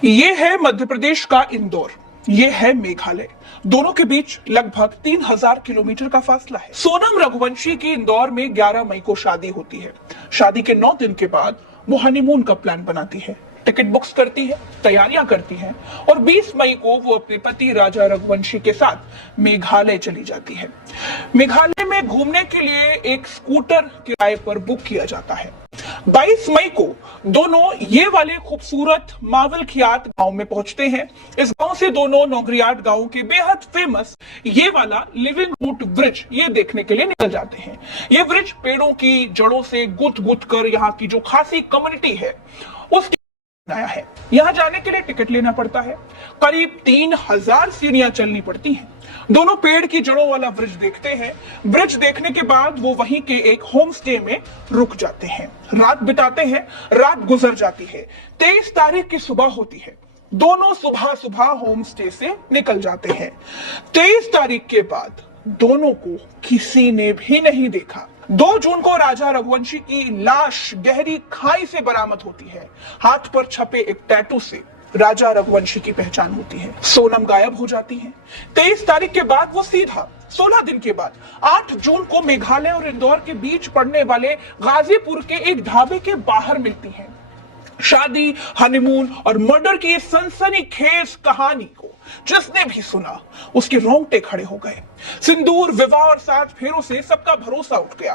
ये है मध्य प्रदेश का इंदौर, ये है मेघालय। दोनों के बीच लगभग 3000 किलोमीटर का फासला है। सोनम रघुवंशी की इंदौर में 11 मई को शादी होती है। शादी के 9 दिन के बाद वो हनीमून का प्लान बनाती है, टिकट बुक्स करती है, तैयारियां करती है और 20 मई को वो अपने पति राजा रघुवंशी के साथ मेघालय चली जाती है। मेघालय में घूमने के लिए एक स्कूटर किराए पर बुक किया जाता है। 22 मई को दोनों ये वाले खूबसूरत मावलखियात गांव में पहुंचते हैं। इस गांव से दोनों नौगरियाट गांव के बेहद फेमस ये वाला लिविंग रूट ब्रिज ये देखने के लिए निकल जाते हैं। ये ब्रिज पेड़ों की जड़ों से गुथ गुथ कर यहाँ की जो खासी कम्युनिटी है उसकी बनाया है। यहाँ जाने के लिए टिकट लेना पड़ता है। करीब 3000 सीढ़ियां चलनी पड़ती हैं। दोनों पेड़ की जड़ों वाला ब्रिज देखते हैं। ब्रिज देखने के बाद वो वहीं के एक होम स्टे में रुक जाते हैं, रात बिताते हैं। रात गुजर जाती है। 23 तारीख की सुबह होती है। दोनों सुबह सुबह होम स्टे से निकल जाते हैं। 23 तारीख के बाद दोनों को किसी ने भी नहीं देखा। 2 जून को राजा रघुवंशी की लाश गहरी खाई से बरामद होती है। हाथ पर छपे एक टैटू से राजा रघुवंशी की पहचान होती है। सोनम गायब हो जाती है। 23 तारीख के बाद वो सीधा 16 दिन के बाद 8 जून को मेघालय और इंदौर के बीच पड़ने वाले गाजीपुर के एक ढाबे के बाहर मिलती है। शादी, हनीमून और मर्डर की इस सनसनीखेज कहानी को जिसने भी सुना उसके रोंगटे खड़े हो गए। सिंदूर, विवाह और 7 फेरों से सबका भरोसा उठ गया।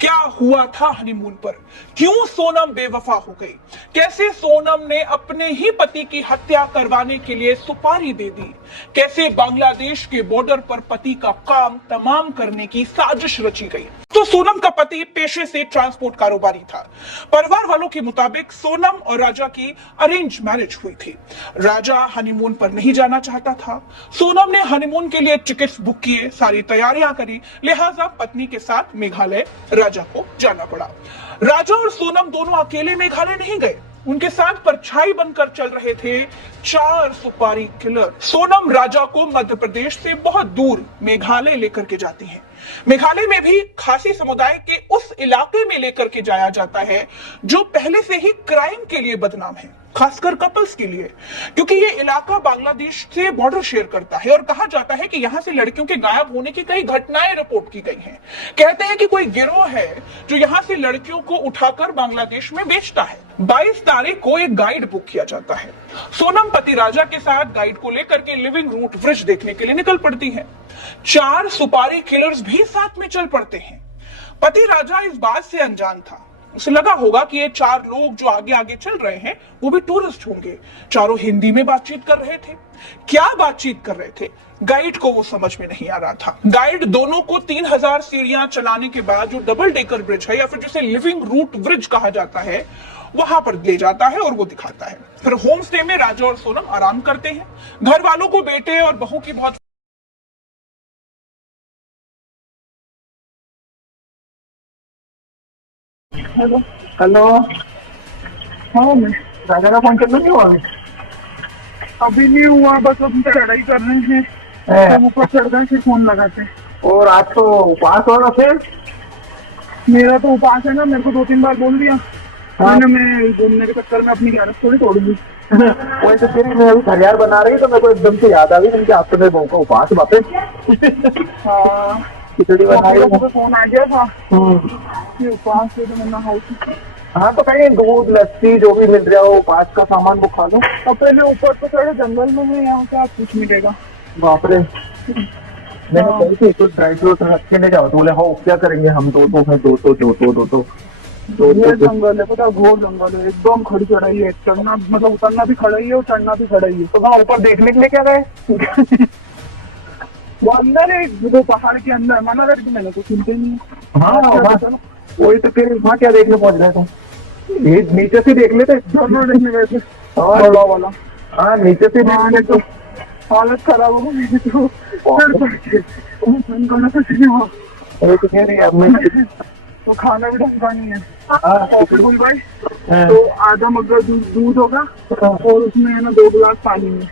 क्या हुआ था हनीमून पर? क्यों सोनम बेवफा हो गई? कैसे सोनम ने अपने ही पति की हत्या करवाने के लिए सुपारी दे दी? कैसे बांग्लादेश के बॉर्डर पर पति का काम तमाम करने की साजिश रची गई? तो सोनम का पति पेशे से ट्रांसपोर्ट कारोबारी था। परिवार वालों के मुताबिक सोनम और राजा की अरेंज मैरिज हुई थी। राजा हनीमून पर नहीं जाना चाहता था। सोनम ने हनीमून के लिए टिकट्स बुक किए, सारी तैयारियां करी, लिहाजा पत्नी के साथ मेघालय राजा को जाना पड़ा। राजा और सोनम दोनों अकेले मेघालय नहीं गए। उनके साथ परछाई बनकर चल रहे थे 4 सुपारी किलर। सोनम राजा को मध्य प्रदेश से बहुत दूर मेघालय लेकर के जाती हैं। मेघालय में भी खासी समुदाय के उस इलाके में लेकर के जाया जाता है जो पहले से ही क्राइम के लिए बदनाम है, खासकर कपल्स के लिए, क्योंकि ये इलाका बांग्लादेश से बॉर्डर शेयर करता है और कहा जाता है कि यहाँ से लड़कियों के गायब होने की कई घटनाएं रिपोर्ट की गई हैं। कहते हैं कि कोई गिरोह है जो यहाँ से लड़कियों को उठाकर बांग्लादेश में बेचता है। 22 तारीख को एक गाइड बुक किया जाता है। सोनम पति राजा के साथ गाइड को लेकर के लिविंग रूट ब्रिज देखने के लिए निकल पड़ती है। 4 सुपारी किलर्स भी साथ में चल पड़ते हैं। पति राजा इस बात से अनजान था। उसे लगा होगा कि ये 4 लोग जो आगे आगे चल रहे हैं वो भी टूरिस्ट होंगे। चारों हिंदी में बातचीत कर रहे थे। क्या बातचीत कर रहे थे गाइड को वो समझ में नहीं आ रहा था। गाइड दोनों को 3000 सीढ़ियां चलाने के बाद जो डबल डेकर ब्रिज है या फिर जिसे लिविंग रूट ब्रिज कहा जाता है वहां पर ले जाता है और वो दिखाता है। फिर होम स्टे में राजा और सोनम आराम करते हैं। घर वालों को बेटे और बहू की बहुत हेलो हेलो। हाँ मैं राजा का फोन चल नहीं हुआ अभी नहीं हुआ, बस अब चढ़ाई कर रहे हैं। हम ऊपर चढ़ गए फिर फोन लगाते हैं। और आज तो उपवास होगा फिर? मेरा तो उपवास है ना, मेरे को 2-3 बार बोल दिया। हाँ। मैं घूमने के चक्कर में अपनी ग्यारह थोड़ी तोड़ूंगी। वही तो तेरी मैं अभी खरियार बना रही तो मेरे को एकदम से याद आ गई कि आप तो मेरे बहू का उपवास वापस। हाँ खिचड़ी बनाई, फोन आ गया था उपवास से तो मैंने हाउस। हाँ तो कहीं दूध लस्सी जो भी मिल रहा हो उपवास का सामान वो खा लो। अब पहले ऊपर तो चढ़े जंगल में है, यहाँ से आप कुछ मिलेगा। बाप रे। मैंने कही थी ड्राई फ्रूट रखे नहीं जाओ तो बोले हाँ क्या करेंगे हम दो जंगल है, पता घोर जंगल है, एकदम खड़ी चढ़ाई है। चढ़ना मतलब उतरना भी खड़ा ही है और चढ़ना भी खड़ा ही है। तो वहाँ ऊपर देखने के लिए क्या गए? वो अंदर है जो पहाड़ के अंदर माना करके मैंने कुछ सुनते नहीं। हाँ वही तो फिर वहाँ क्या देखने पहुंच रहे थे? नीचे से देख लेते, देखने गए थे बड़ा वाला। हाँ नीचे से देखने तो हालत खराब हो गई तो तो खाना भी ढंग का नहीं है। कॉफी बोल भाई तो आधा मग्गा दूध होगा और उसमें है ना 2 गिलास पानी में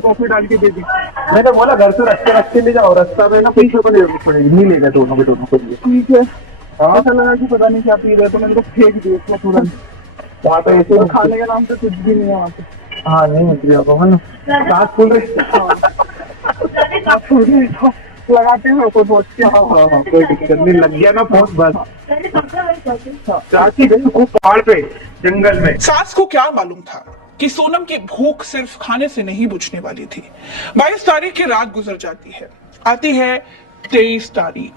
कॉफी डाल के दे दी। मैंने बोला घर से रस्ते ले जाओ, रास्ता में ना पीछे को लेनी पड़ेगी, नहीं लेगा दोनों को लिए। ठीक है। ऐसा लगा कि पता नहीं क्या पी रहे तो मैंने तो फेंक दिया तुरंत। वहाँ पे ऐसे खाने के नाम से कुछ भी नहीं है वहाँ पे। हाँ नहीं निकली अब है ना, सांस फूल रही सांस फूल रही तो लगाते हैं उसको सोच के। हाँ हाँ हाँ कोई दिक्कत नहीं, लग गया ना फोन बस। चाची गई खूब पहाड़ पे जंगल में। सास को क्या मालूम था कि सोनम की भूख सिर्फ खाने से नहीं बुझने वाली थी। 22 तारीख की रात गुजर जाती है, आती है 23 तारीख,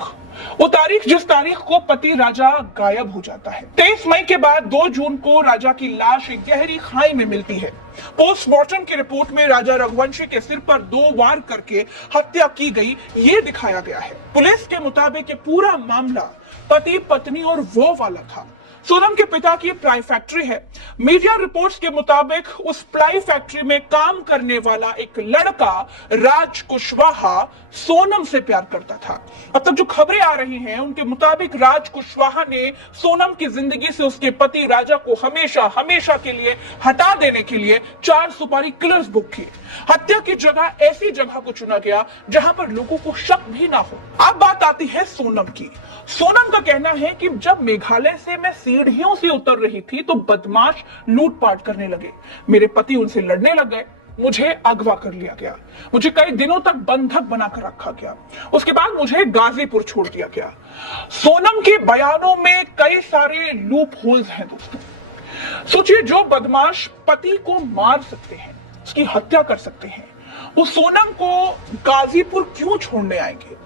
वो तारीख जिस तारीख को पति राजा गायब हो जाता है। 23 मई के बाद 2 जून को राजा की लाश एक गहरी खाई में मिलती है। पोस्टमार्टम की रिपोर्ट में राजा रघुवंशी के सिर पर 2 वार करके हत्या की गई, ये दिखाया गया है। पुलिस के मुताबिक ये पूरा मामला पति पत्नी और वो वाला था। सोनम के पिता की प्लाई फैक्ट्री है। मीडिया रिपोर्ट्स के मुताबिक उस प्लाई फैक्ट्री में काम करने वाला एक लड़का राज कुशवाहा सोनम से प्यार करता था। अब तक जो खबरें आ रही हैं उनके मुताबिक राज कुशवाहा ने सोनम की जिंदगी से उसके पति राजा को हमेशा हमेशा के लिए हटा देने के लिए 4 सुपारी किलर्स बुक किए। हत्या की जगह ऐसी जगह को चुना गया जहां पर लोगों को शक भी ना हो। अब बात आती है सोनम की। सोनम का कहना है कि जब मेघालय से मैं सीढ़ियों से उतर रही थी तो बदमाश लूटपाट करने लगे। मेरे पति उनसे लड़ने लग गए, मुझे अगवा कर लिया गया, मुझे कई दिनों तक बंधक बनाकर रखा गया, उसके बाद मुझे गाजीपुर छोड़ दिया गया। सोनम के बयानों में कई सारे लूप होल्स हैं दोस्तों। सोचिए, जो बदमाश पति को मार सकते हैं, उसकी हत्या कर सकते हैं, वो सोनम को गाजीपुर क्यों छोड़ने आएंगे?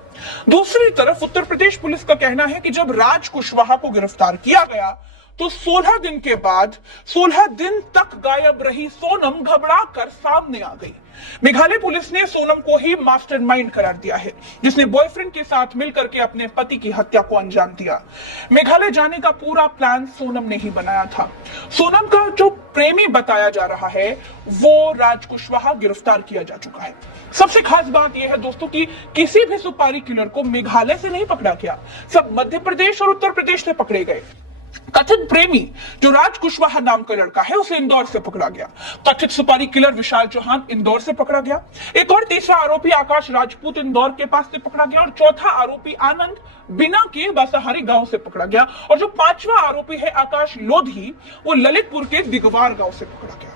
दूसरी तरफ उत्तर प्रदेश पुलिस का कहना है कि जब राज कुशवाहा को गिरफ्तार किया गया तो 16 दिन के बाद 16 दिन तक गायब रही सोनम घबरा कर सामने आ गई। मेघालय पुलिस ने सोनम को ही मास्टरमाइंड करार दिया है, जिसने बॉयफ्रेंड के साथ मिलकर के अपने पति की हत्या को अंजाम दिया। मेघालय जाने का पूरा प्लान सोनम ने ही बनाया था। सोनम का जो प्रेमी बताया जा रहा है वो राज कुशवाहा गिरफ्तार किया जा चुका है। सबसे खास बात यह है दोस्तों कि किसी भी सुपारी किलर को मेघालय से नहीं पकड़ा गया, सब मध्य प्रदेश और उत्तर प्रदेश से पकड़े गए। कथित प्रेमी जो राज कुशवाहा नाम का लड़का है उसे इंदौर से पकड़ा गया। कथित सुपारी किलर विशाल चौहान इंदौर से पकड़ा गया। एक और तीसरा आरोपी आकाश राजपूत इंदौर के पास से पकड़ा गया और चौथा आरोपी आनंद बिना के बासाहारी गांव से पकड़ा गया और जो 5वां आरोपी है आकाश लोधी, वो ललितपुर के दिगवार गांव से पकड़ा गया।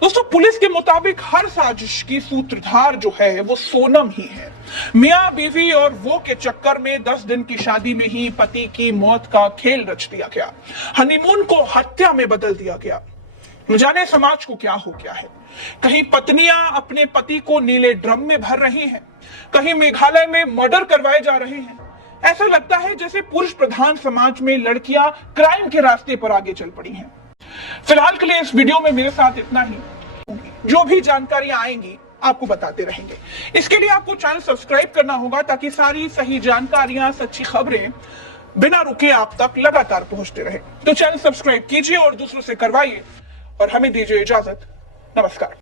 दोस्तों, पुलिस के मुताबिक हर साजिश की सूत्रधार जो है वो सोनम ही है। मियां बीवी और वो के चक्कर में 10 दिन की शादी में ही पति की मौत का खेल रच दिया गया। हनीमून को हत्या में बदल दिया गया। न जाने समाज को क्या हो गया है। कहीं पत्नियां अपने पति को नीले ड्रम में भर रही हैं, कहीं मेघालय में मर्डर करवाए जा रहे हैं। ऐसा लगता है जैसे पुरुष प्रधान समाज में लड़कियां क्राइम के रास्ते पर आगे चल पड़ी हैं। फिलहाल के लिए इस वीडियो में मेरे साथ इतना ही। जो भी जानकारियां आएंगी आपको बताते रहेंगे। इसके लिए आपको चैनल सब्सक्राइब करना होगा ताकि सारी सही जानकारियां, सच्ची खबरें बिना रुके आप तक लगातार पहुंचते रहे। तो चैनल सब्सक्राइब कीजिए और दूसरों से करवाइए और हमें दीजिए इजाजत। नमस्कार।